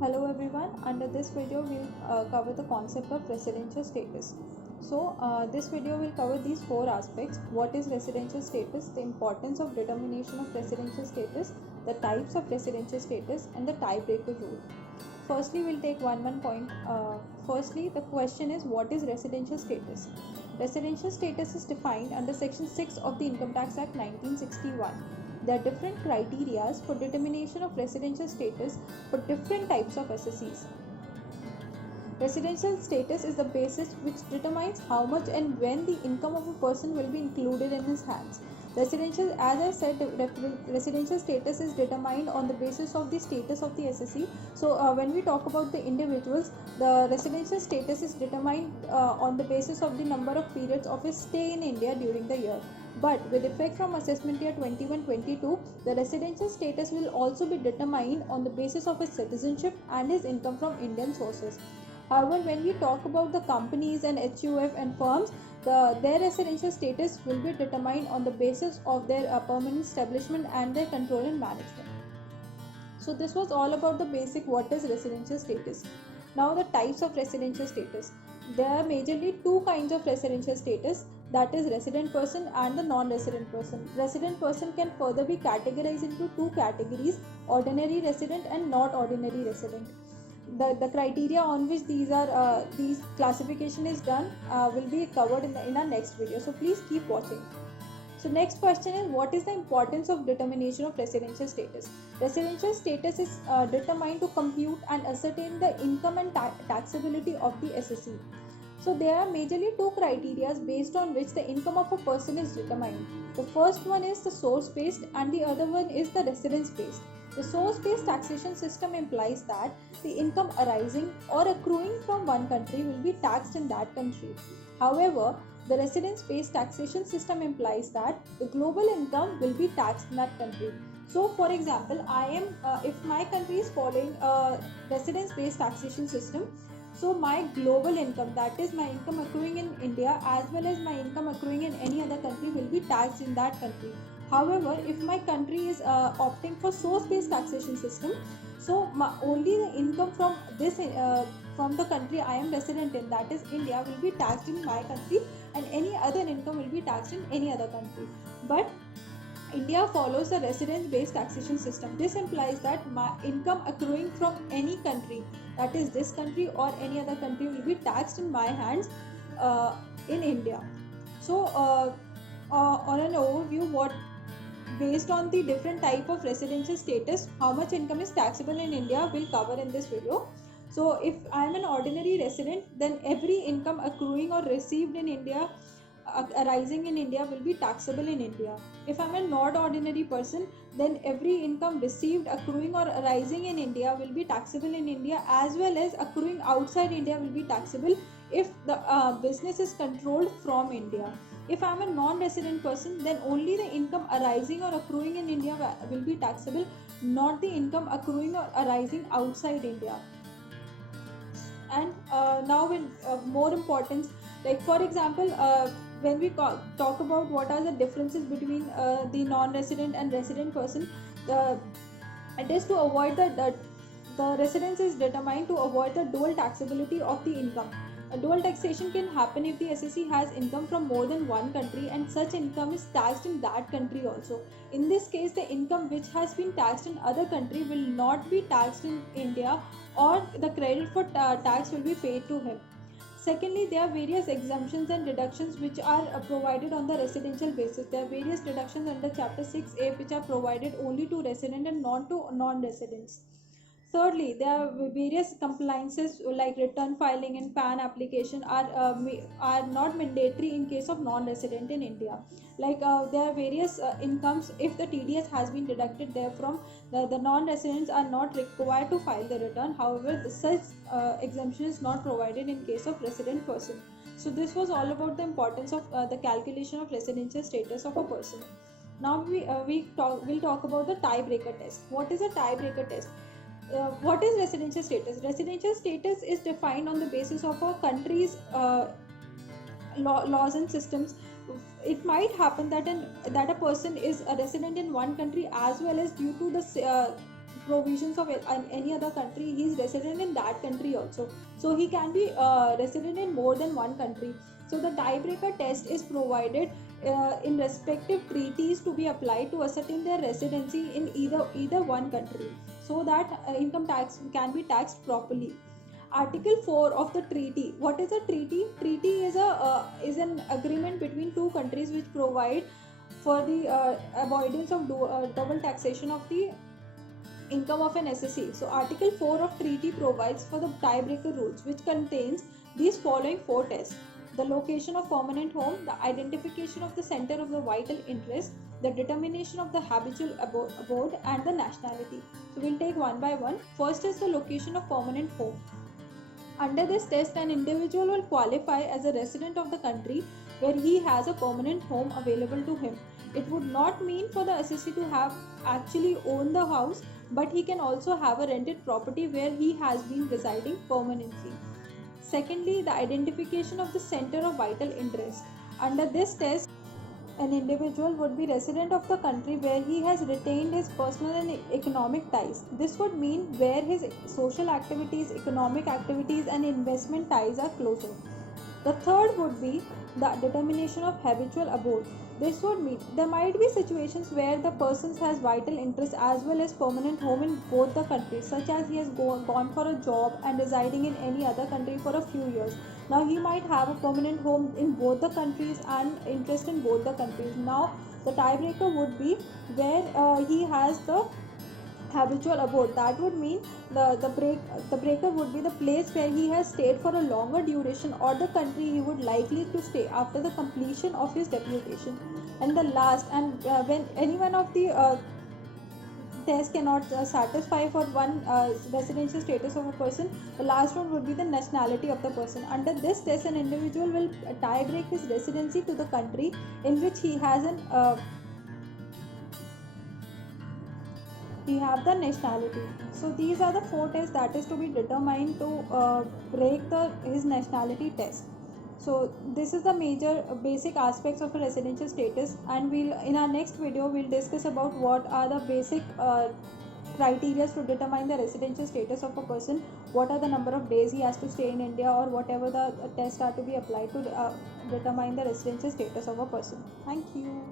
Hello everyone, under this video we'll cover the concept of residential status. This video will cover these four aspects: what is residential status, the importance of determination of residential status, the types of residential status, and the tiebreaker rule. Firstly, we'll take one point. Firstly, the question is, what is residential status? Residential status is defined under Section 6 of the Income Tax Act 1961. There are different criteria for determination of residential status for different types of SSEs. Residential status is the basis which determines how much and when the income of a person will be included in his hands. Residential, as I said, residential status is determined on the basis of the status of the SSE. When we talk about the individuals, the residential status is determined on the basis of the number of periods of his stay in India during the year. But with effect from assessment year 21-22, the residential status will also be determined on the basis of his citizenship and his income from Indian sources. However, when we talk about the companies and HUF and firms, their residential status will be determined on the basis of their permanent establishment and their control and management. So this was all about the basic what is residential status. Now the types of residential status. There are majorly two kinds of residential status, that is resident person and the non-resident person. Resident person can further be categorized into two categories: ordinary resident and not ordinary resident. The criteria on which these classification is done will be covered in our next video, so please keep watching. So next question is, what is the importance of determination of residential status? Residential status is determined to compute and ascertain the income and taxability of the SSE. So there are majorly two criteria based on which the income of a person is determined. The first one is the source based and the other one is the residence based. The source based taxation system implies that the income arising or accruing from one country will be taxed in that country. However, the residence based taxation system implies that the global income will be taxed in that country. So for example, if my country is following a residence based taxation system, so my global income, that is my income accruing in India as well as my income accruing in any other country, will be taxed in that country. However, if my country is opting for source based taxation system, so only the income from from the country I am resident in, that is India, will be taxed in my country, and any other income will be taxed in any other country. But India follows the residence-based taxation system. This implies that my income accruing from any country, that is this country or any other country, will be taxed in my hands in India. So, on an overview, based on the different type of residential status, how much income is taxable in India, we'll cover in this video. So, if I am an ordinary resident, then every income accruing or received in India arising in India will be taxable in India. If I'm a not ordinary person, then every income received, accruing or arising in India will be taxable in India, as well as accruing outside India will be taxable if the business is controlled from India. If I'm a non-resident person, then only the income arising or accruing in India will be taxable, not the income accruing or arising outside India. And now with more importance, like for example, when we talk about what are the differences between the non-resident and resident person, it is to avoid the residence is determined to avoid the dual taxability of the income. A dual taxation can happen if the SSE has income from more than one country and such income is taxed in that country also. In this case, the income which has been taxed in other country will not be taxed in India, or the credit for tax will be paid to him. Secondly, there are various exemptions and deductions which are provided on the residential basis. There are various deductions under Chapter 6A which are provided only to resident and not to non-residents. Thirdly, there are various compliances like return filing and PAN application are not mandatory in case of non-resident in India. Like there are various incomes, if the TDS has been deducted therefrom, the non-residents are not required to file the return. However, such exemption is not provided in case of resident person. So this was all about the importance of the calculation of residential status of a person. Now we'll talk about the tiebreaker test. What is a tiebreaker test? What is residential status? Residential status is defined on the basis of a country's laws and systems. It might happen that a person is a resident in one country as well as due to the provisions of any other country, he is resident in that country also. So he can be resident in more than one country. So the tiebreaker test is provided in respective treaties to be applied to ascertain their residency in either one country, so that income tax can be taxed properly. Article 4 of the treaty. What is a treaty? Treaty is an agreement between two countries which provide for the avoidance of double taxation of the income of an SSE. So Article 4 of treaty provides for the tiebreaker rules, which contains these following four tests: the location of permanent home, the identification of the center of the vital interest, the determination of the habitual abode, and the nationality. So we'll take one by one. First is the location of permanent home. Under this test, an individual will qualify as a resident of the country where he has a permanent home available to him. It would not mean for the assessee to have actually owned the house, but he can also have a rented property where he has been residing permanently. Secondly, the identification of the center of vital interest. Under this test, an individual would be resident of the country where he has retained his personal and economic ties. This would mean where his social activities, economic activities, and investment ties are closer. The third would be the determination of habitual abode. This would mean there might be situations where the person has vital interest as well as permanent home in both the countries, such as he has gone for a job and residing in any other country for a few years. Now he might have a permanent home in both the countries and interest in both the countries. Now the tiebreaker would be where he has the habitual abode. That would mean the breaker would be the place where he has stayed for a longer duration, or the country he would likely to stay after the completion of his deputation. And the last, and when any one of the test cannot satisfy for one residential status of a person, the last one would be the nationality of the person. Under this test, an individual will tie break his residency to the country in which he has we have the nationality. So these are the four tests that is to be determined to break his nationality test. So this is the major basic aspects of a residential status, and in our next video we'll discuss about what are the basic criteria to determine the residential status of a person, what are the number of days he has to stay in India, or whatever the tests are to be applied to determine the residential status of a person. Thank you.